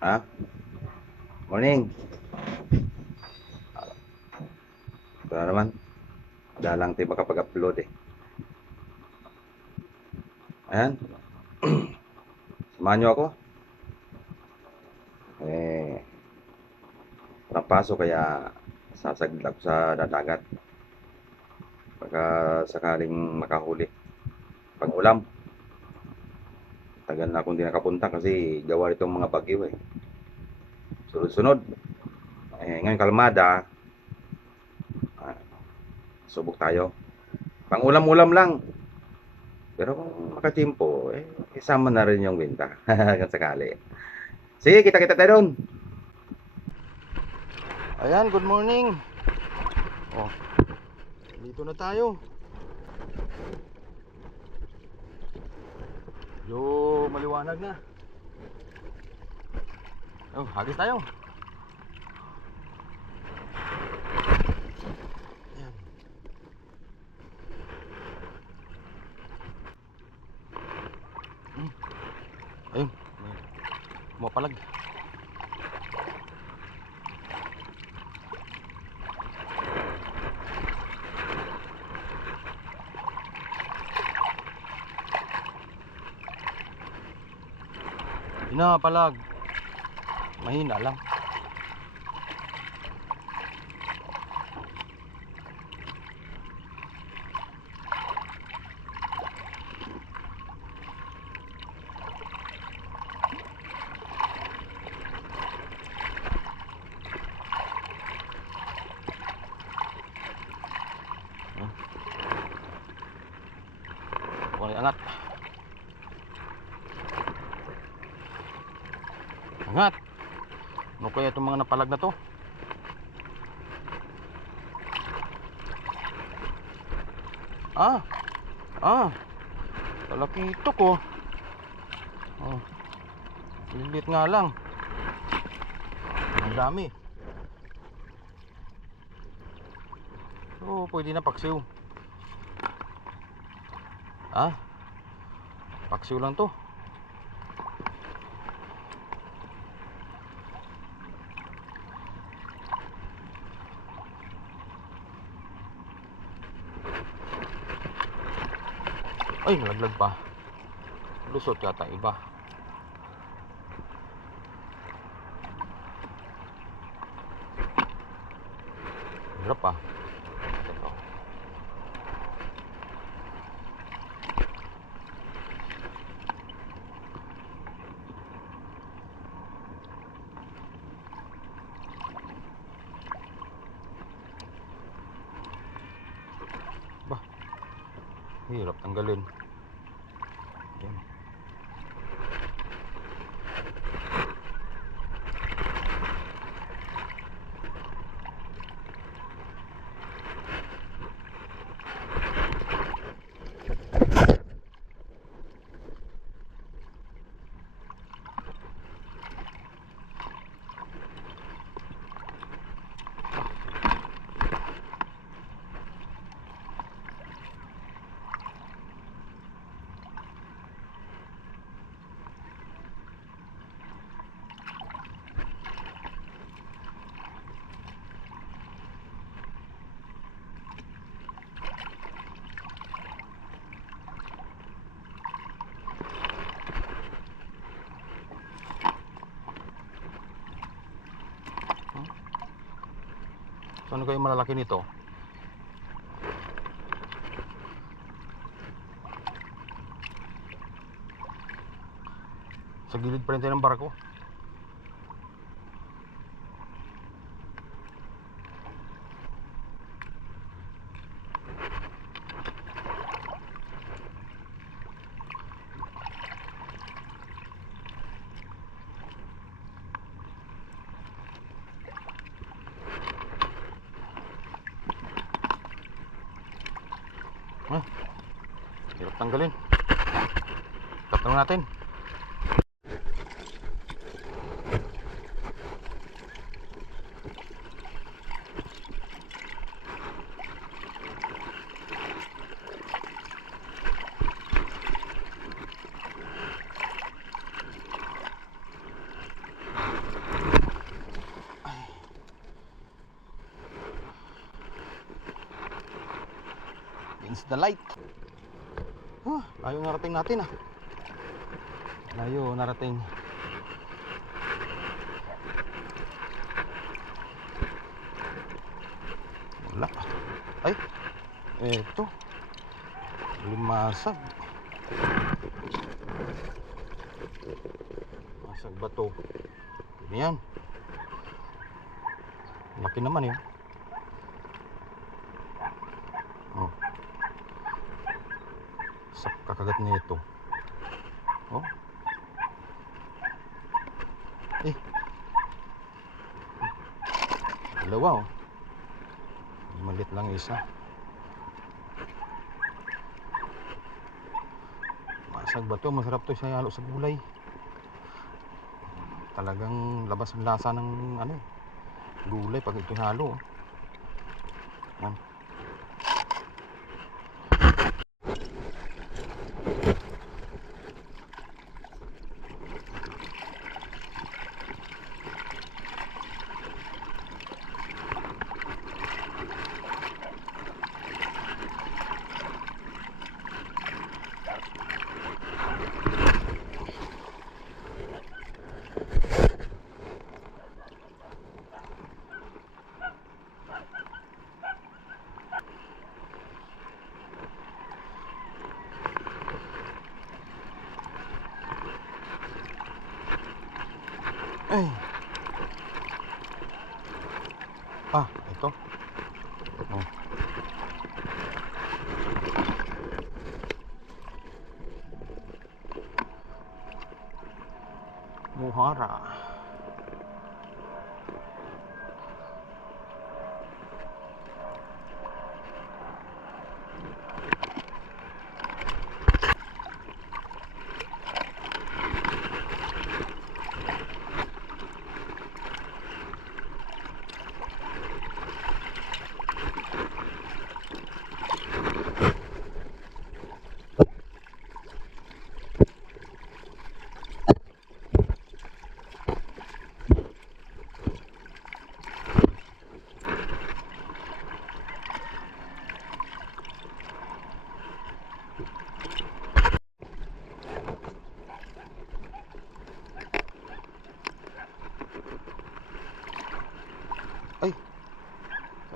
Ha? Morning. Wala naman. Dalang tayo makapag-upload eh. Ayan. Samahan nyo ako. Eh, parang kaya sasaglit ako sa dadagat. Pagka sakaling makahuli. Pag ulam. Tagal na akong di nakapunta kasi gawa itong mga bagyo eh. Sunod-sunod. Eh, ngayon kalmada. Ah, subok tayo. Pang ulam-ulam lang. Pero kung makatimpo, eh, isama na rin yung winta. Hanggang sakali. Sige, kita-kita tayo doon. Ayan, good morning. Oh, dito na tayo. Yo, maliwanag na. Oh, hagis tayo. Ayan. Hmm. Ayun, may mapalag. Pinapalag. Mahina lang. Kulay angat. Angat. Ano kaya itong mga napalag na to? Ah. Ah. Talaki ito ko. Oh. Lilit nga lang. Ang dami. So, pwede na paksiw. Ah. Paksiw lang to. Ay, nalaglag pa. Lusot yata iba. Hirap ah. Ito. Bah. Hirap tanggalin. Yan. So ano kayo malalaki nito? Sa gilid pa rin tayo ng barko. tanggalin tapos natin the light. Layo narating natin ah. Layo narating. Wala. Ay, eto. Limasag. Masag ba to? Yan? Laki naman yun. Oh. Sa kakagat nito. Oh. Eh. Dalawa oh. Malit lang isa. Masag ba to? Masarap to siya halo sa gulay. Talagang labas ang lasa ng ano eh. Gulay pag ito halo. oh. Yan. Ay. Ah, ito. Oh. Muhara. Ay.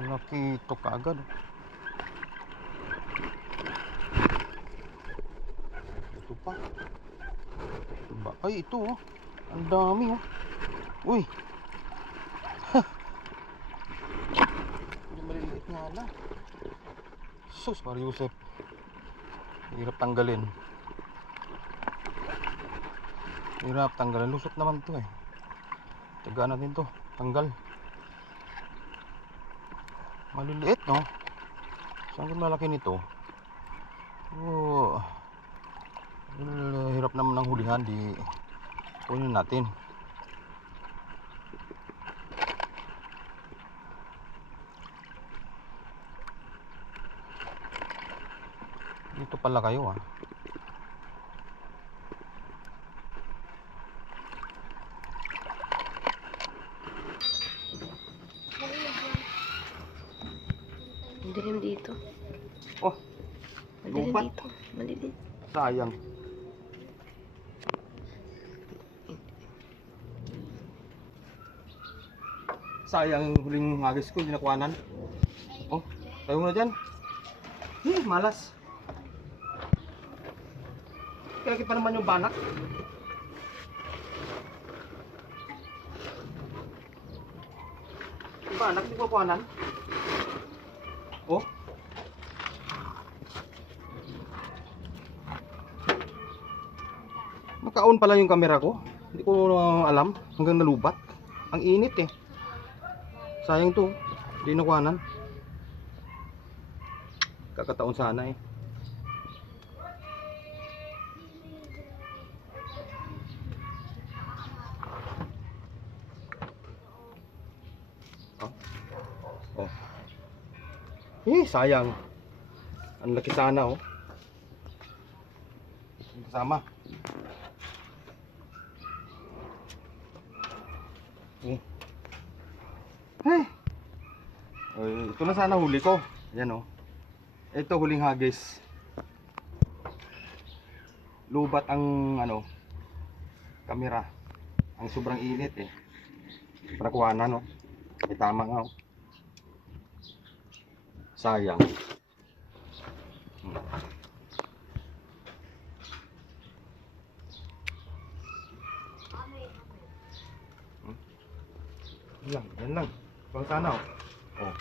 Nakito ka agad. Ito pa. Ito ba? Ay, ito oh. Ang dami oh. Uy. Yung maliliit nga lang. Sus, Mario Yusef. Hirap tanggalin. Hirap tanggalin. Lusot naman to eh. Tagaan natin to. Tanggal. Maliliit, no? Saan malaki nito? Oh. Hirap naman ng hulihan, di kunin natin. Dito pala kayo ah. Madilim dito. Oh, Madilim Lupat. dito. Madilim. sayang. Sayang yung huling hagis ko, hindi nakuhanan. Oh, tayo na dyan. Eh, malas. Kalaki pa naman yung banak. Yung banak, hindi ko kuhanan. Oh. Naka-on pala yung camera ko. Hindi ko uh, alam hanggang nalubat. Ang init eh. Sayang to. Hindi nakuhanan. Kakataon sana eh. Oh. Oh. Eh, sayang. Ang laki sana oh. Kasama. Eh. Ay. Ay, ito na sana huli ko. Yan oh. Ito huling hagis. Lubat ang ano kamera. Ang sobrang init eh. Para kuha no. May tama nga oh. Sayang. Hmm. Yan lang. Bang sana oh. Oh.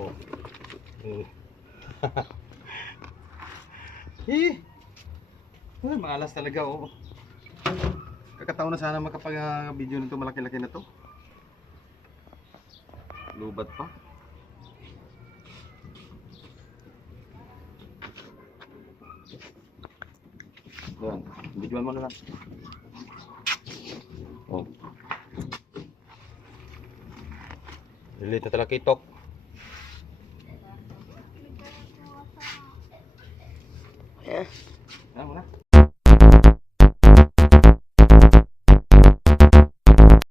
Oh. Eh. eh. Ay, maalas talaga oh. Kakataon na sana makapag-video nito malaki-laki na to. Lubat pa. Yan, videoan mo na lang. Oh. Na talaga itok. Yan mo na.